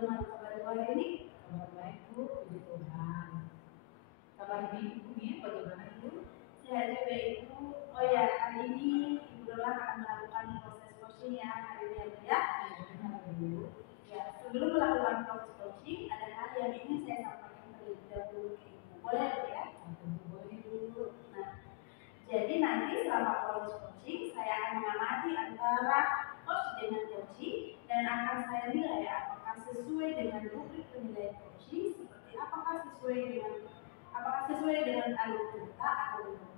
bagaimana kabar Ibu hari ini? Kabar baik Bu, puji Tuhan. Kabar Ibu bagaimana Ibu? Sehat juga Ibu. Oh ya, hari ini Ibu Dola akan melakukan proses coaching ya hari ini ya. Benar Bu. Ya, sebelum melakukan proses coaching, ada hal yang ingin saya sampaikan terlebih dahulu ke Ibu. Boleh Bu ya? Tentu boleh Bu. Nah, jadi nanti selama proses coaching, saya akan mengamati antara coach dengan coaching dan akan saya nilai apakah sesuai dengan rubrik penilaian coaching, seperti apakah sesuai dengan alur cerita atau belum.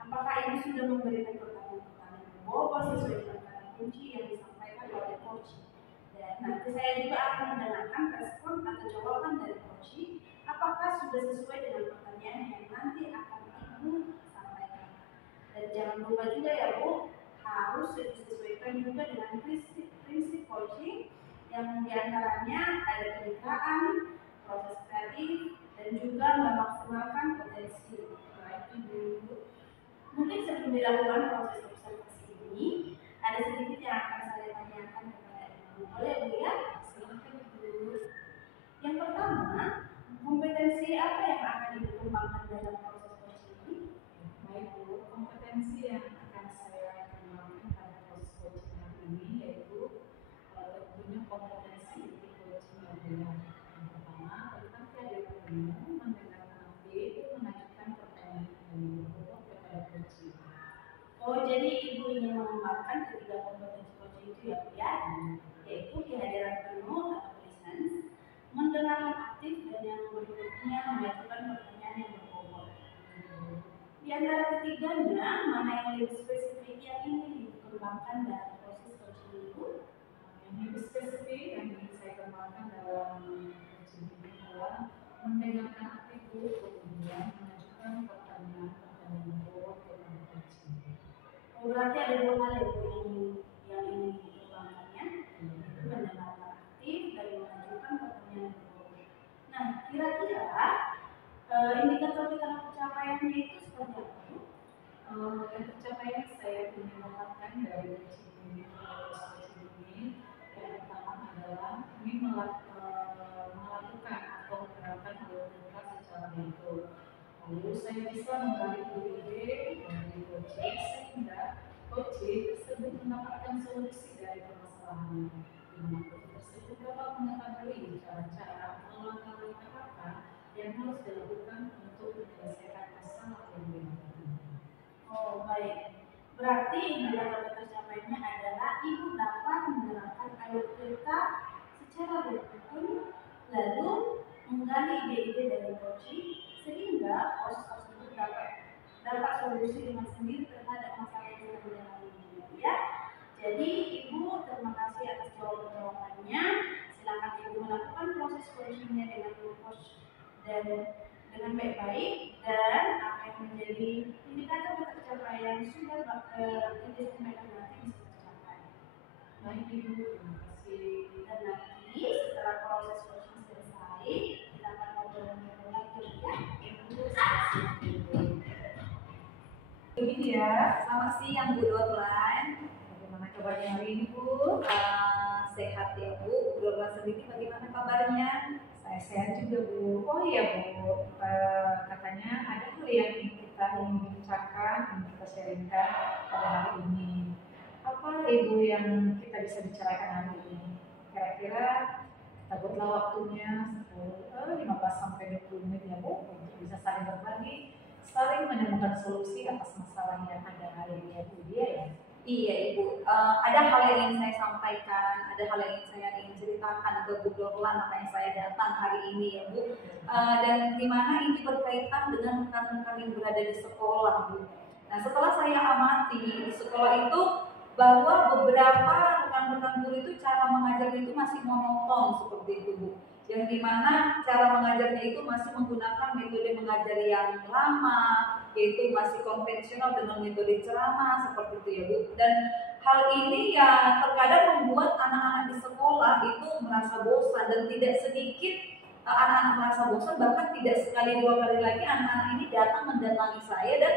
Apakah ini sudah memberikan pertanyaan-pertanyaan yang bobot sesuai dengan kata kunci yang disampaikan oleh coaching. Dan nanti saya juga akan mendengarkan respon atau jawaban dari coaching, apakah sudah sesuai dengan pertanyaan yang nanti akan Ibu sampaikan. Dan jangan lupa juga ya Bu, harus disesuaikan juga dengan prinsip coaching yang diantaranya ada kemitraan, proses kreatif, dan juga memaksimalkan potensi. Baik Ibu. Mungkin sebelum dilakukan proses observasi ini, ada sedikit yang akan saya tanyakan kepada Ibu. Boleh Bu ya? Silakan Bu. Yang pertama, kompetensi apa yang akan dikembangkan dalam proses coaching ini? Baik Bu, kompetensi yang akan saya kembangkan pada proses coaching hari ini yaitu tentunya kompetensi coaching yang pertama tentang kehadiran mendengarkan update dan mengajukan pertanyaan kepada coaching. Oh, jadi Ibu ingin mengembangkan ketiga kompetensi coaching itu ya Bu ya? Yaitu kehadiran penuh atau presence, mendengarkan aktif, dan yang berikutnya mengajukan pertanyaan yang berbobot. Di antara ketiganya, mana yang lebih spesifik yang ingin dikembangkan dalam proses coaching itu? Yang lebih spesifik yang ingin saya kembangkan dalam coaching ini adalah mendengarkan aktif kemudian mengajukan pertanyaan yang berbobot kepada coaching. Oh, berarti ada dua hal ya Bu yang ingin dikembangkannya, yaitu mendengarkan aktif dan mengajukan pertanyaan yang berbobot. Nah, kira-kira indikator tingkat pencapaiannya itu seperti apa Bu? Yang pencapaian saya ingin dapatkan dari coaching ini yang pertama adalah ini melakukan atau menerapkan alur secara betul. Lalu saya bisa membagi ide dari coaching sehingga coaching tersebut mendapatkan solusi dari permasalahan. Di mana coaching tersebut dapat mengetahui cara-cara langkah-langkah apa yang harus dilakukan untuk menyelesaikan masalah yang dihadapi. Oh, baik. Berarti indikator tercapainya adalah Ibu dapat menerapkan alur cerita secara betul, lalu menggali ide-ide dari coaching sehingga coach tersebut dapat solusi dengan sendiri terhadap masalah yang sedang dialami ya. Jadi Ibu terima kasih atas jawabannya. Silakan Ibu melakukan proses coachingnya dengan coach dan dengan baik-baik, dan apa yang menjadi indikator pencapaian sudah disampaikan nanti bisa tercapai. Baik Ibu, terima kasih. Dan nanti setelah proses coaching selesai, kita akan ngobrol-ngobrol lagi ya. Ibu siap-siap. Begini ya, selamat siang Bu Dorlan. Bagaimana kabarnya hari ini Bu? Sehat ya Bu. Bu Dorlan sendiri bagaimana kabarnya? Saya sehat juga Bu. Oh iya Bu, katanya ada hal yang kita ingin bicarakan, ingin kita sharingkan pada hari ini. Apa Ibu yang kita bisa bicarakan hari ini? Kira-kira kita buatlah waktunya 15-20 menit ya Bu, untuk bisa saling berbagi, saling menemukan solusi atas masalah yang ada hari ini ya Bu. Ya? Iya Ibu, ada hal yang ingin saya sampaikan, ada hal yang ingin ceritakan ke Bu Dorlan, makanya saya datang hari ini ya Bu. Dan dimana ini berkaitan dengan rekan-rekan yang berada di sekolah Bu. Nah setelah saya amati di sekolah itu bahwa beberapa rekan-rekan guru itu cara mengajarnya itu masih monoton seperti itu Bu. Yang dimana cara mengajarnya itu masih menggunakan metode mengajar yang lama, yaitu masih konvensional dengan metode ceramah seperti itu ya Bu. Dan hal ini ya terkadang membuat anak-anak di sekolah itu merasa bosan, dan tidak sedikit anak-anak merasa bosan, bahkan tidak sekali dua kali lagi anak-anak ini datang mendatangi saya dan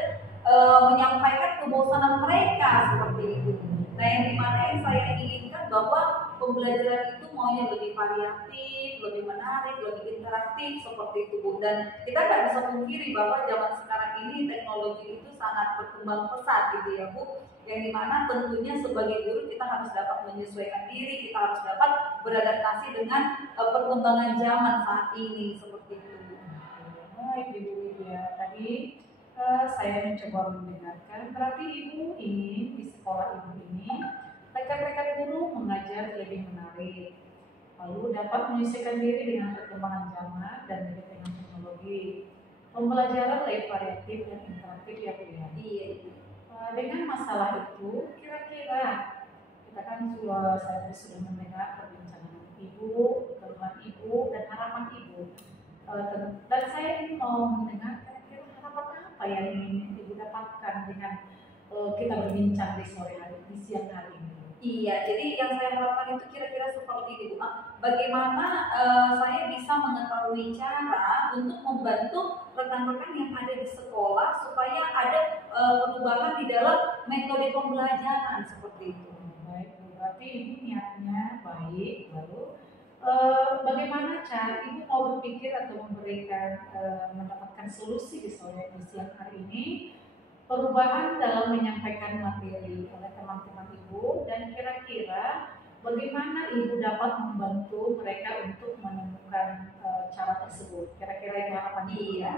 menyampaikan kebosanan mereka seperti itu. Nah yang dimana yang saya inginkan bahwa pembelajaran itu maunya lebih variatif, lebih menarik, lebih interaktif seperti itu Bu. Dan kita nggak bisa pungkiri bahwa zaman sekarang ini teknologi itu sangat berkembang pesat gitu ya Bu. Yang dimana tentunya sebagai guru kita harus dapat menyesuaikan diri, kita harus dapat beradaptasi dengan perkembangan zaman saat ini seperti itu. Baik Ibu Widya, tadi saya mencoba mendengarkan, berarti Ibu ingin di sekolah Ibu ini rekan-rekan guru mengajar lebih menarik, lalu dapat menyesuaikan diri dengan perkembangan zaman dan juga dengan teknologi. Pembelajaran lebih variatif dan interaktif ya Bu ya. Iya. Dengan masalah itu, kira-kira kita kan saya sudah mendengar perbincangan Ibu, keluhan Ibu, dan harapan Ibu. Dan saya ingin mau mendengar kira-kira harapan apa yang ingin Ibu dapatkan dengan kita berbincang di sore hari, di siang hari ini. Iya, jadi yang saya harapkan itu kira-kira seperti ini Bu. Bagaimana saya bisa mengetahui cara untuk membantu rekan-rekan yang ada di sekolah supaya ada perubahan di dalam metode pembelajaran seperti itu. Baik, berarti Ibu niatnya baik, lalu bagaimana cara Ibu mau berpikir atau memberikan mendapatkan solusi di siang hari ini, perubahan dalam menyampaikan materi oleh teman-teman Ibu, dan kira-kira bagaimana Ibu dapat membantu mereka untuk menemukan cara tersebut. Kira-kira itu harapan Ibu. Iya.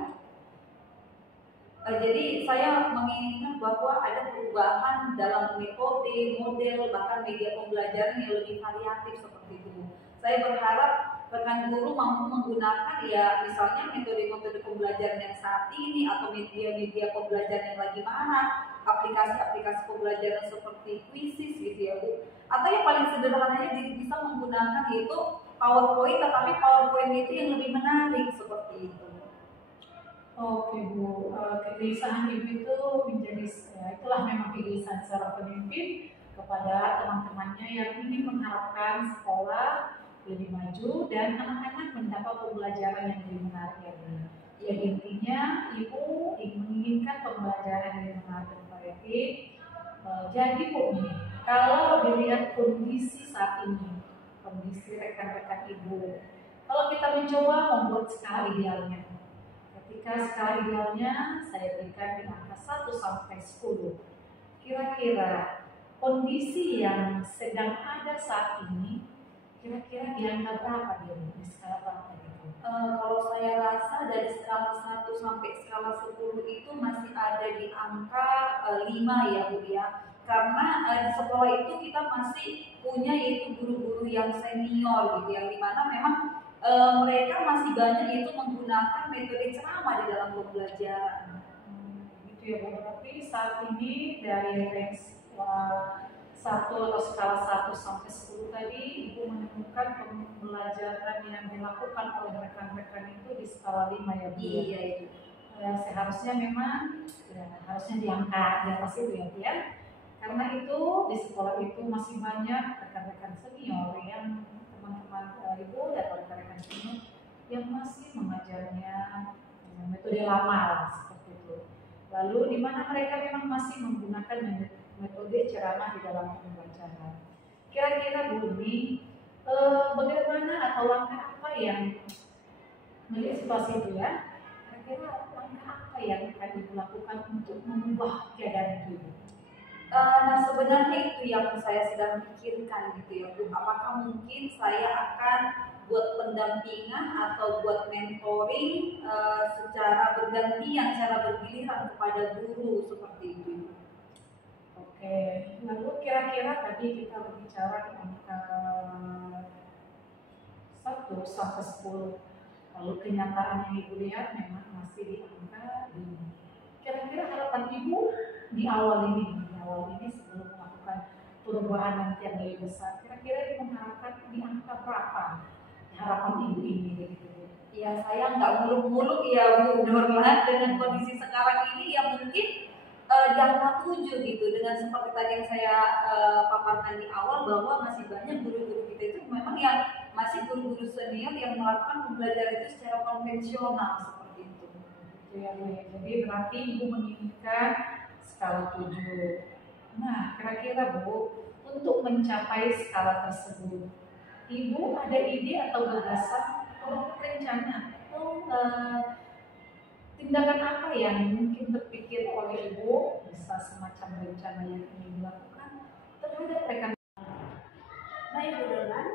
Jadi saya menginginkan bahwa ada perubahan dalam metode, model, bahkan media pembelajaran yang lebih variatif seperti itu. Saya berharap rekan guru mampu menggunakan ya misalnya metode-metode pembelajaran yang saat ini atau media-media pembelajaran yang lagi marak, aplikasi-aplikasi pembelajaran seperti Quizzes gitu ya Bu. Atau yang paling sederhananya bisa menggunakan yaitu PowerPoint, tetapi PowerPoint itu yang lebih menarik seperti itu. Oke Bu, kegelisahan Ibu itu menjadi, itulah memang kegelisahan seorang pemimpin kepada teman-temannya yang ingin mengharapkan sekolah lebih maju dan anak-anak mendapat pembelajaran yang lebih menarik ya Bu. Yang intinya Ibu menginginkan pembelajaran yang menarik dan variatif. Jadi Bu, kalau dilihat kondisi saat ini, kondisi rekan-rekan Ibu, kalau kita mencoba membuat skala idealnya, ketika skala idealnya saya berikan di angka 1 sampai 10. Kira-kira kondisi yang sedang ada saat ini, kira-kira di angka berapa dia? Di skala berapa gitu? Kalau saya rasa dari skala 1 sampai skala 10 itu masih ada di angka 5 ya Bu ya. Karena di sekolah itu kita masih punya yaitu guru-guru yang senior gitu, yang dimana memang mereka masih banyak itu menggunakan metode ceramah di dalam pembelajaran. Gitu ya Bu. Berarti saat ini dari range 1 atau skala 1 sampai 10 tadi Ibu menemukan pembelajaran yang dilakukan oleh rekan-rekan itu di skala 5 ya Bu. Iya itu. Seharusnya memang harusnya diangkat di atas itu ya Bu ya. Karena itu di sekolah itu masih banyak rekan-rekan senior yang teman-teman Ibu dan rekan-rekan senior yang masih mengajarnya dengan metode lama lah, seperti itu. Lalu di mana mereka memang masih menggunakan metode ceramah di dalam pembelajaran. Kira-kira Bu ini bagaimana atau langkah apa yang melihat situasi itu ya? Kira-kira langkah apa yang akan Ibu lakukan untuk mengubah keadaan itu? Nah sebenarnya itu yang saya sedang pikirkan gitu ya Bu. Apakah mungkin saya akan buat pendampingan atau buat mentoring secara bergantian, secara bergiliran kepada guru seperti itu. Oke, lalu kira-kira tadi kita berbicara di angka 1 sampai 10. Lalu kenyataan yang Ibu lihat memang masih di angka 5. Kira-kira harapan Ibu di awal ini sebelum melakukan perubahan nanti yang lebih besar, kira-kira Ibu mengharapkan di angka berapa harapan Ibu ini begitu? Ya saya nggak muluk-muluk ya Bu Nurlan, dengan kondisi sekarang ini ya mungkin di angka 7 gitu, dengan seperti tadi yang saya paparkan di awal bahwa masih banyak guru-guru kita itu memang yang masih guru-guru senior yang melakukan pembelajaran itu secara konvensional seperti itu. Ya, jadi berarti Ibu menginginkan skala 7. Nah, kira-kira Bu, untuk mencapai skala tersebut, Ibu ada ide atau gagasan atau rencana atau tindakan apa yang mungkin terpikir oleh Ibu, bisa semacam rencana yang ingin dilakukan terhadap rekan? Baik Bu Dolan,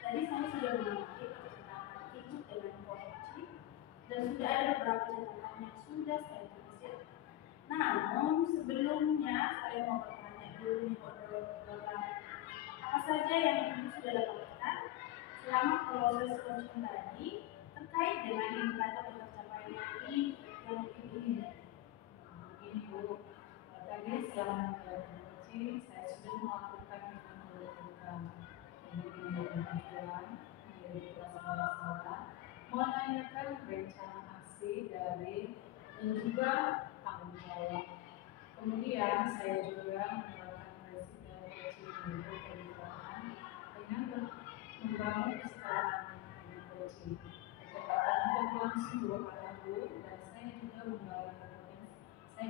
tadi saya sudah mengamati percakapan Ibu dengan Koci dan sudah ada beberapa catatan yang sudah saya tulis. Namun sebelumnya saya mau bertanya dulu nih Bu Dolan, apa saja yang Ibu sudah lakukan selama proses coaching tadi terkait dengan indikator pencapaian ini yang Ibu ingin? Begini Bu, tadi selama coaching saya sudah melakukan beberapa penelitian menanyakan rencana aksi dari dan juga tanggung jawab. Kemudian saya juga menerapkan prinsip dari coaching kebijakan dengan membangun kesetaraan coaching. Kecepatan juga berlangsung 2 tahun dan saya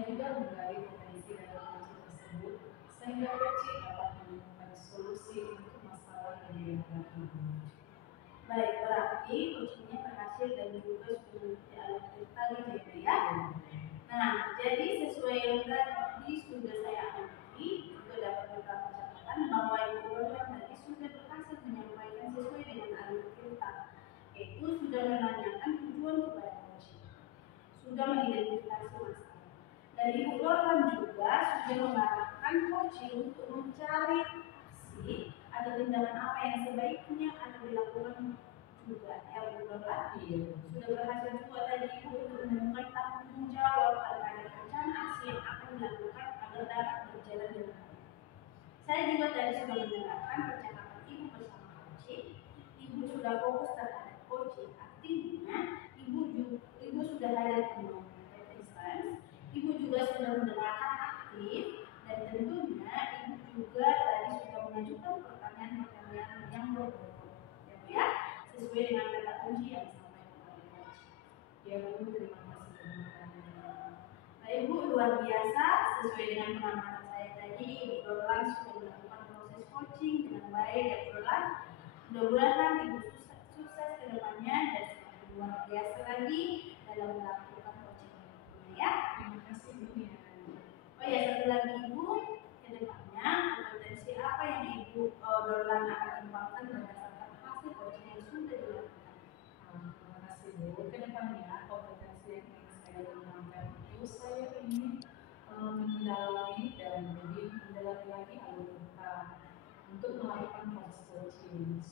juga menggali potensi dari coaching tersebut sehingga coaching dapat menemukan solusi untuk masalah yang dihadapi. Baik, berarti coachingnya berhasil dan juga sudah dialami tadi gitu ya. Nah, jadi sesuai yang tadi sudah saya amati, juga dapat beberapa catatan bahwa Ibu Dolan tadi sudah berhasil menyampaikan sesuai dengan alur cerita, yaitu sudah menanyakan tujuan kepada coaching, sudah mengidentifikasi masalah. Dan Ibu Dolan juga sudah mengarahkan coaching untuk mencari aksi atau tindakan apa yang sebaiknya akan dilakukan juga. Ya Bu Dolan, sudah berhasil juga tadi Ibu untuk menemukan tanggung jawab terhadap rencana aksi yang akan dilakukan agar dapat berjalan dengan baik. Saya juga tadi sudah mendengarkan percakapan Ibu bersama coaching. Ibu sudah fokus terhadap coaching, artinya Ibu sudah ada di distance. Ibu juga sudah mendengarkan aktif dan tentunya Ibu juga tadi sudah mengajukan pertanyaan-pertanyaan yang berbobot, ya, sesuai dengan kata kunci yang disampaikan oleh coach. Ya Bu, terima kasih. Baik Bu, luar biasa. Sesuai dengan pengamatan saya tadi, Ibu Dolan sudah melakukan proses coaching dengan baik ya Bu Dolan. Mudah-mudahan Ibu sukses ke depannya dan semakin luar biasa lagi dalam melakukan coaching ini ya. Terima kasih Bu. Oh ya, satu lagi Ibu, ke depannya kompetensi apa yang Ibu Dolan akan kembangkan berdasarkan hasil coaching yang sudah dilakukan? Terima kasih Bu. Kedepannya kompetensi yang ingin saya kembangkan itu saya ingin mendalami dan lebih mendalami lagi alur cerita untuk melakukan proses coaching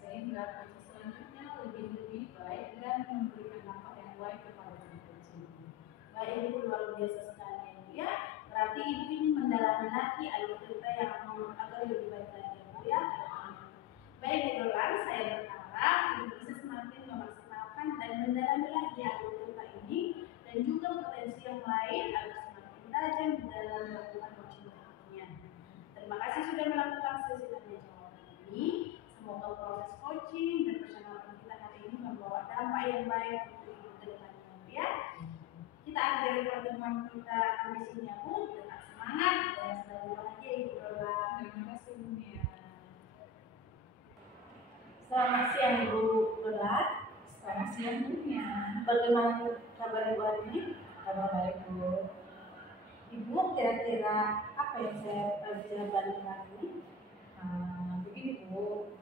sehingga proses selanjutnya lebih baik dan memberikan dampak yang baik kepada coaching. Baik Ibu, luar biasa sekali ya. Berarti Ibu ini mendalami lagi alur cerita yang agar lebih baik lagi Bu ya. Baik Bu Dolan, saya berharap Ibu bisa semakin memaksimalkan dan mendalami lagi alur cerita ini dan juga potensi yang lain agar semakin tajam dalam melakukan coaching berikutnya. Terima kasih sudah melakukan sesi tanya jawab ini. Semoga proses coaching dan perjalanan kita hari ini membawa dampak yang baik untuk Ibu ke depannya ya. Kita akhiri pertemuan kita di sini ya Bu, dengan semangat dan selalu bahagia Ibu Dolan. Terima kasih Bu. Selamat siang Ibu Dolan. Selamat siang Bu. Bagaimana kabar Ibu hari ini? Kabar baik Bu. Ibu, kira-kira apa yang saya bisa bantu hari ini? Begini Bu,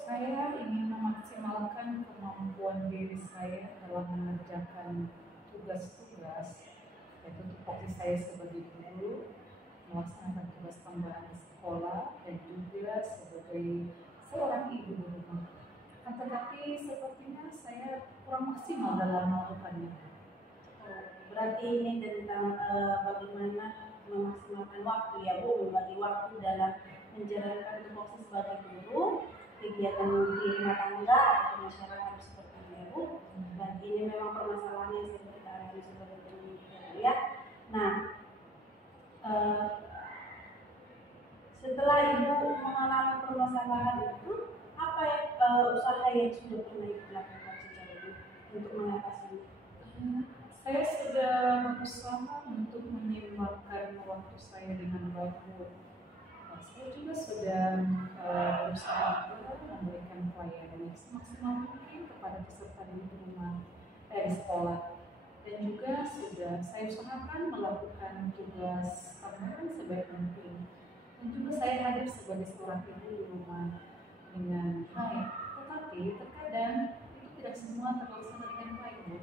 saya ingin memaksimalkan kemampuan diri saya dalam mengerjakan tugas-tugas, yaitu tupoksi saya sebagai guru, melaksanakan tugas tambahan di sekolah, dan juga sebagai seorang ibu di rumah. Tetapi sepertinya saya kurang maksimal dalam melakukannya. Berarti ini tentang bagaimana memaksimalkan waktu ya Bu, membagi waktu dalam menjalankan tupoksi sebagai guru, kegiatan di rumah tangga atau masyarakat seperti ini ya Bu. Dan ini memang permasalahan yang sering kita alami sebagai pendidik ya. Nah, setelah Ibu mengalami permasalahan itu, apa usaha yang sudah pernah Ibu lakukan sejauh ini untuk mengatasinya? Saya sudah berusaha untuk menyeimbangkan waktu saya dengan baik. Saya juga sudah berusaha semaksimal mungkin kepada peserta di rumah, di sekolah. Dan juga sudah saya usahakan melakukan tugas tambahan sebaik mungkin. Dan juga saya hadir sebagai seorang ibu di rumah dengan baik. Tetapi terkadang itu tidak semua terlaksana dengan baik, Bu.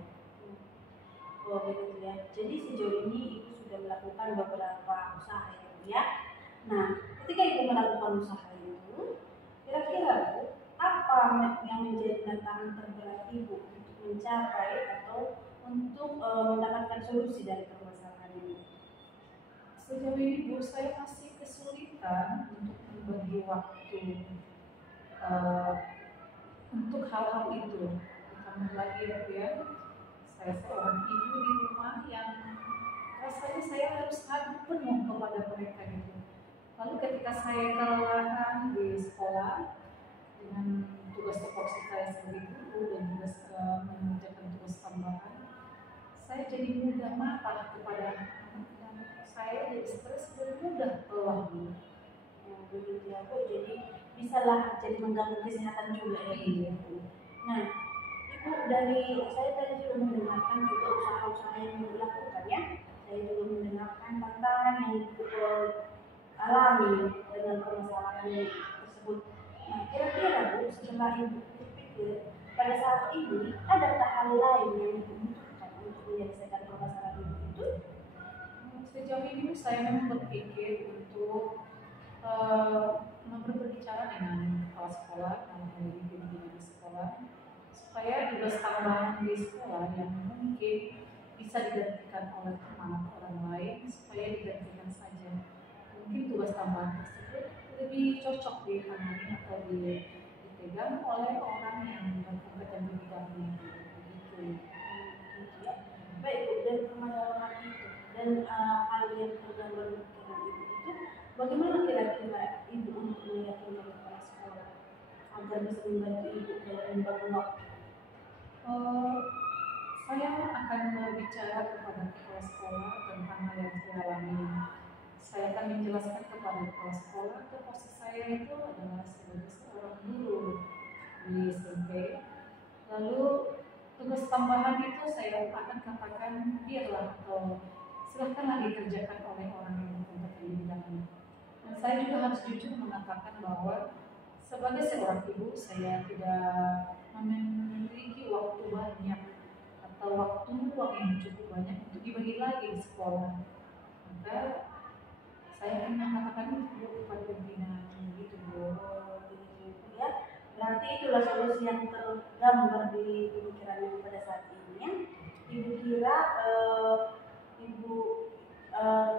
Oh begitu ya. Jadi sejauh ini ibu sudah melakukan beberapa usaha ya Bu ya. Nah, ketika ibu melakukan usaha itu, kira-kira Bu, apa yang menjadi tantangan terberat ibu untuk mencapai atau untuk mendapatkan solusi dari permasalahan ini? Sejauh ini Bu, saya masih kesulitan untuk membagi waktu untuk hal-hal itu. Ditambah lagi ya Bu ya, saya seorang ibu di rumah yang rasanya saya harus hadir penuh kepada mereka gitu. Lalu ketika saya kelelahan di sekolah dengan tugas tupoksi saya sebagai guru dan juga mengerjakan tugas tambahan, saya jadi mudah marah kepada anak-anak. Saya jadi stres dan mudah lelah. Begitu ya Bu, jadi bisalah jadi mengganggu kesehatan juga ya Bu. Nah, Ibu dari saya tadi sudah mendengarkan juga usaha-usaha yang Ibu lakukan ya. Saya juga mendengarkan tantangan yang Ibu alami dengan permasalahan tersebut. Nah, kira-kira Bu, setelah Ibu berpikir pada saat ini adakah hal lain yang Ibu butuhkan untuk menyelesaikan permasalahan Ibu itu? Sejauh ini saya memang berpikir untuk berbicara dengan kepala sekolah dalam hal ini pimpinan sekolah supaya tugas tambahan di sekolah yang mungkin bisa digantikan oleh teman atau orang lain supaya digantikan saja. Mungkin tugas tambahan tersebut lebih cocok ditangani atau dipegang oleh orang yang berkompeten di bidangnya. Begitu. Ya. Baik Bu, dan permasalahan itu dan hal yang tergambar dengan Ibu itu, bagaimana kira-kira Ibu untuk meyakinkan kepala sekolah agar bisa membantu Ibu dalam membagi waktu? Saya akan berbicara kepada kepala sekolah tentang hal yang saya alami. Saya akan menjelaskan kepada kepala sekolah ke posisi saya itu adalah sebagai seorang guru di SMP. Lalu tugas tambahan itu saya akan katakan biarlah atau silahkanlah dikerjakan oleh orang yang berkompeten di bidangnya. Dan saya juga harus jujur mengatakan bahwa sebagai seorang ibu saya tidak memiliki waktu banyak atau waktu luang yang cukup banyak untuk dibagi lagi di sekolah. Maka saya akan mengatakan itu kepada pimpinan gitu Bu. Ya, berarti itulah solusi yang tergambar di pemikiran Ibu pada saat ini ya. Ibu kira Ibu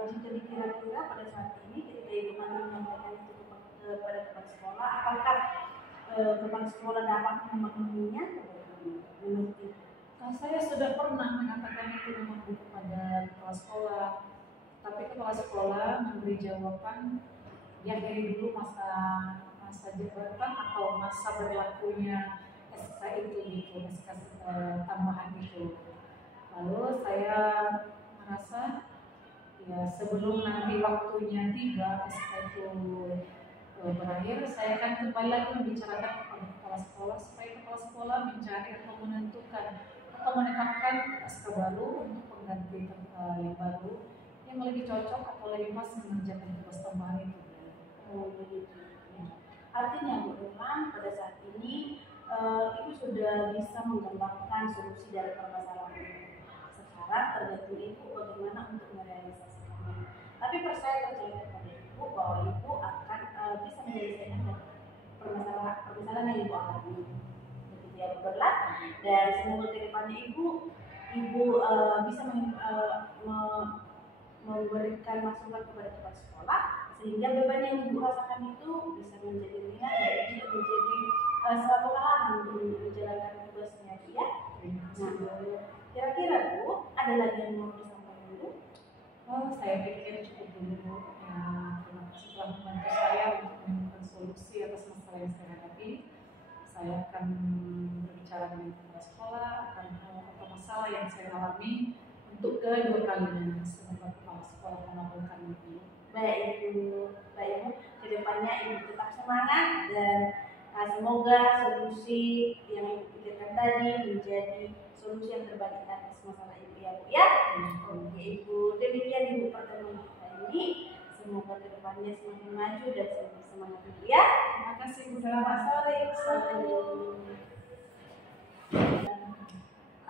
jika dikira-kira pada saat ini ketika Ibu menyampaikan itu kepada kepala sekolah, apakah kepala sekolah dapat memenuhinya menurut Ibu? Saya sudah pernah mengatakan itu memang kepada kepala sekolah, tapi kepala sekolah memberi jawaban yang dari dulu masa jabatan atau masa berlakunya SK itu gitu, SK tambahan itu. Lalu saya merasa ya sebelum nanti waktunya tiba SK itu berakhir, saya akan kembali lagi membicarakan kepada kepala sekolah supaya kepala sekolah mencari atau menentukan atau menetapkan SK baru untuk pengganti yang baru yang lebih cocok atau lebih pas mengerjakan tugas tambahan itu. Oh begitu. Ya. Artinya Bu Irfan pada saat ini Ibu sudah bisa menggambarkan solusi dari permasalahan ini. Sekarang tergantung Ibu bagaimana untuk merealisasikannya. Tapi saya percaya kepada Ibu bahwa Ibu akan bisa menyelesaikan permasalahan yang Ibu alami. Begitu ya Bu Irfan. Dan semoga ke depannya Ibu bisa memberikan masukan kepada kepala sekolah sehingga beban yang Ibu rasakan itu bisa menjadi ringan dan tidak menjadi suatu halangan untuk menjalankan tugasnya ya. Nah, kira-kira Bu, ada lagi yang mau disampaikan Bu? Saya pikir cukup dulu Bu. Ya, terima kasih telah membantu saya untuk menemukan solusi atas masalah yang saya hadapi. Saya akan berbicara dengan kepala sekolah akan hal atau masalah yang saya alami untuk kedua kalinya. Semoga kepala sekolah mengabulkan itu. Baik Bu, kedepannya Ibu tetap semangat dan Nah, semoga solusi yang Ibu pikirkan tadi menjadi solusi yang terbaik atas masalah Ibu ya Bu ya. Oke Ibu, demikian Ibu pertemuan kita ini. Semoga kedepannya semakin maju dan semakin semangat Ibu ya. Terima kasih Bu. Selamat sore.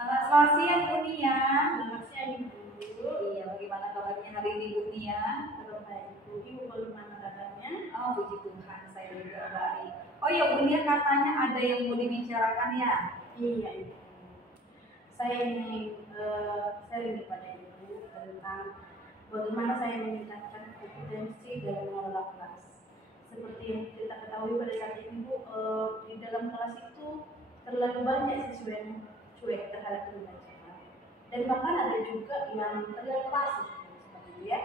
Selamat siang Bu Nia. Selamat siang Ibu. Iya, bagaimana kabarnya hari ini Bu Nia? Baik Ibu, Ibu bagaimana kabarnya? Oh, puji Tuhan, saya juga baik. Oh ya Bu Nia, katanya ada yang mau dibicarakan ya? Iya Ibu. Saya ingin sharing kepada Ibu tentang bagaimana saya meningkatkan kompetensi dalam mengelola kelas. Seperti yang kita ketahui pada saat ini Bu, di dalam kelas itu terlalu banyak siswa yang cuek terhadap pembelajaran, dan bahkan ada juga yang terlalu pasif seperti itu ya.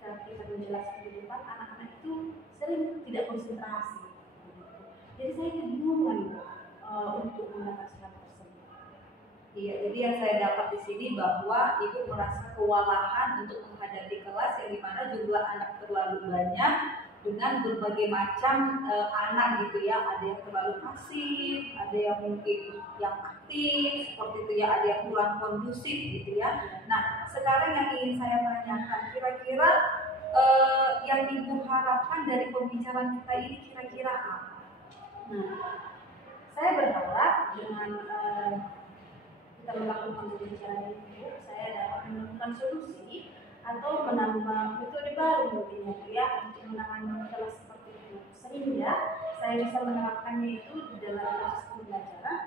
Ketika kita menjelaskan di depan, anak-anak itu sering tidak konsentrasi. Jadi saya kebingungan untuk mengatasi hal tersebut. Iya, jadi yang saya dapat di sini bahwa Ibu merasa kewalahan untuk menghadapi kelas yang dimana jumlah anak terlalu banyak dengan berbagai macam anak gitu ya. Ada yang terlalu pasif, ada yang mungkin yang aktif seperti itu ya, ada yang kurang kondusif gitu ya. Nah, sekarang yang ingin saya tanyakan, kira-kira yang Ibu harapkan dari pembicaraan kita ini kira-kira apa? Nah, saya berharap dengan kita melakukan pembicaraan ini, saya dapat menemukan solusi atau menambah metode baru mungkin ya untuk menangani kelas seperti itu, sehingga saya bisa menerapkannya itu di dalam proses pembelajaran,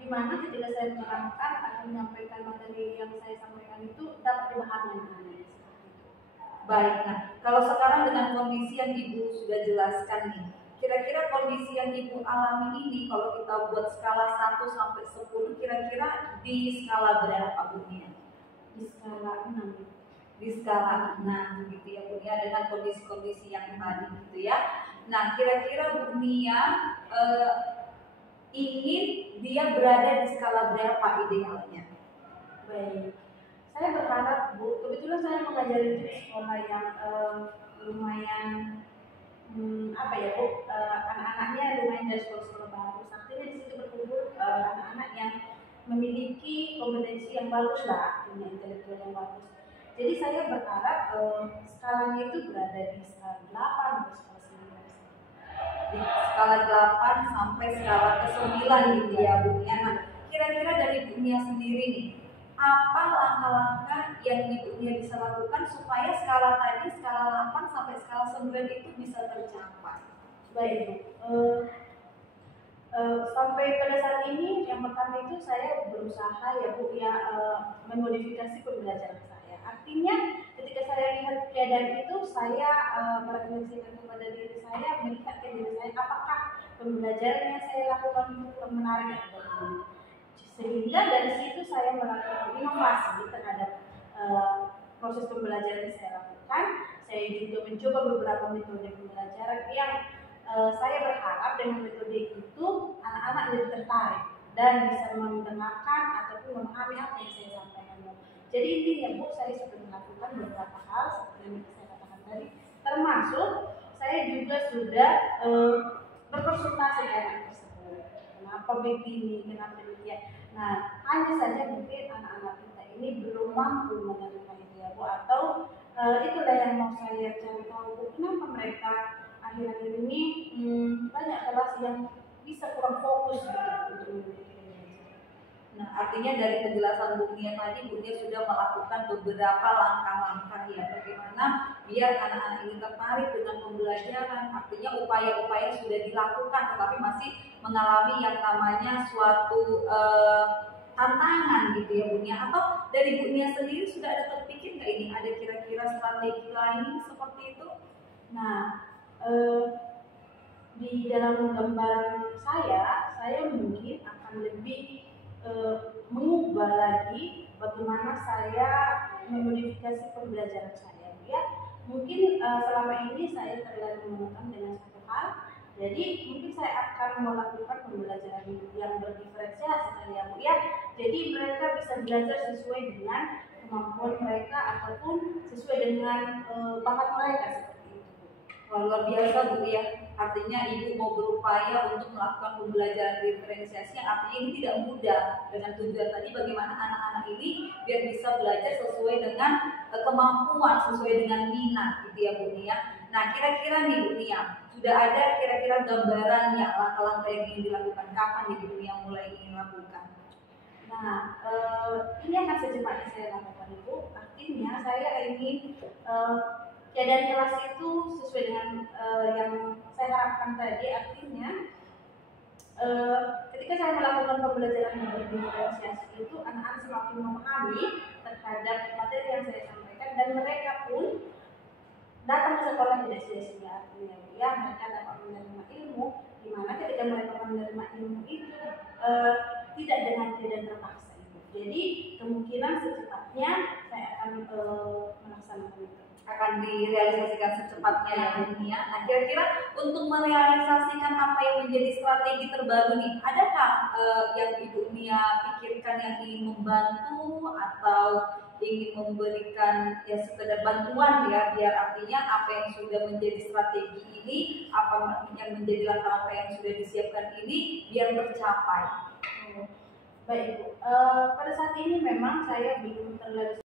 di mana ketika saya menerapkan atau menyampaikan materi yang saya sampaikan itu dapat dipahami anak-anak. Baik, nah kalau sekarang dengan kondisi yang Ibu sudah jelaskan nih, kira-kira kondisi yang Ibu alami ini kalau kita buat skala 1 sampai 10, kira-kira di skala berapa Bu Nia? Di skala 6. Di skala 6 gitu ya Bu Nia, dengan kondisi-kondisi yang tadi gitu ya. Nah, kira-kira Bu Nia ingin dia berada di skala berapa idealnya? Baik, saya berharap Bu, kebetulan saya mengajari di sekolah yang lumayan apa ya Bu, anak-anaknya lumayan dari sekolah-sekolah bagus. Artinya di situ berkumpul anak-anak yang memiliki kompetensi yang bagus lah, punya intelektual yang bagus. Jadi saya berharap skalanya itu berada di skala 8 atau skala 9. Di skala 8 sampai skala ke 9 gitu ya Bu Nia. Nah, kira-kira dari Bu Nia sendiri nih, apa langkah-langkah yang Ibu Nia bisa lakukan supaya skala tadi, skala 8 sampai skala 9 itu bisa tercapai? Baik Bu, sampai pada saat ini yang pertama itu saya berusaha ya Bu ya memodifikasi pembelajaran saya. Artinya ketika saya lihat keadaan itu, saya merefleksikan kepada diri saya, melihat ke diri saya apakah pembelajaran yang saya lakukan itu kurang menarik atau bagaimana. Sehingga dari situ saya melakukan inovasi terhadap proses pembelajaran yang saya lakukan. Saya juga mencoba beberapa metode pembelajaran yang saya berharap dengan metode itu anak-anak lebih tertarik dan bisa mendengarkan ataupun memahami apa yang saya sampaikan. Jadi intinya Bu, saya sudah melakukan beberapa hal seperti yang saya katakan tadi, termasuk saya juga sudah berkonsultasi dengan anak tersebut. Kenapa begini, kenapa demikian. Nah, hanya saja mungkin anak-anak kita ini belum mampu menerima itu ya Bu, atau itulah yang mau saya cari tahu Bu, kenapa mereka akhir-akhir ini banyak kelas yang bisa kurang fokus gitu untuk mengikuti pembelajaran. Nah, artinya dari penjelasan Bu Nia tadi, Bu Nia sudah melakukan beberapa langkah-langkah ya bagaimana biar anak-anak ini tertarik dengan pembelajaran. Artinya upaya-upaya sudah dilakukan, tetapi masih mengalami yang namanya suatu tantangan gitu ya Bu Nia. Atau dari Bu Nia sendiri sudah ada terpikir nggak ini ada kira-kira strategi lain seperti itu? Nah, di dalam gambaran saya mungkin akan lebih mengubah lagi bagaimana saya memodifikasi pembelajaran saya. Ya, mungkin selama ini saya terlalu monoton dengan satu hal, jadi mungkin saya akan melakukan pembelajaran yang berdiferensiasi tadi ya Bu ya. Jadi mereka bisa belajar sesuai dengan kemampuan mereka ataupun sesuai dengan bakat mereka seperti itu. Wah, luar biasa Bu ya. Artinya ibu mau berupaya untuk melakukan pembelajaran diferensiasi yang artinya ini tidak mudah, dengan tujuan tadi bagaimana anak-anak ini biar bisa belajar sesuai dengan kemampuan, sesuai dengan minat gitu ya Bu Nia. Nah kira-kira nih Bu Nia, sudah ada kira-kira gambarannya langkah-langkah yang ingin dilakukan, kapan nih Bu Nia mulai ingin lakukan? Nah, ini akan secepatnya saya lakukan Ibu. Artinya saya ingin keadaan kelas itu sesuai dengan yang saya harapkan tadi. Artinya ketika saya melakukan pembelajaran berdiferensiasi itu anak-anak semakin memahami terhadap materi yang saya sampaikan dan mereka pun datang ke sekolah tidak sia-sia. Artinya ya mereka dapat menerima ilmu, di mana ketika mereka menerima ilmu itu tidak dengan keadaan terpaksa itu. Jadi kemungkinan secepatnya saya akan melaksanakan itu. Akan direalisasikan secepatnya ya Bu Nia. Nah kira-kira untuk merealisasikan apa yang menjadi strategi terbaru nih, adakah yang Ibu Nia pikirkan yang ingin membantu atau ingin memberikan ya sekedar bantuan ya, biar artinya apa yang sudah menjadi strategi ini, apa yang menjadi langkah-langkah yang sudah disiapkan ini biar tercapai? Baik Ibu, pada saat ini memang saya belum terlalu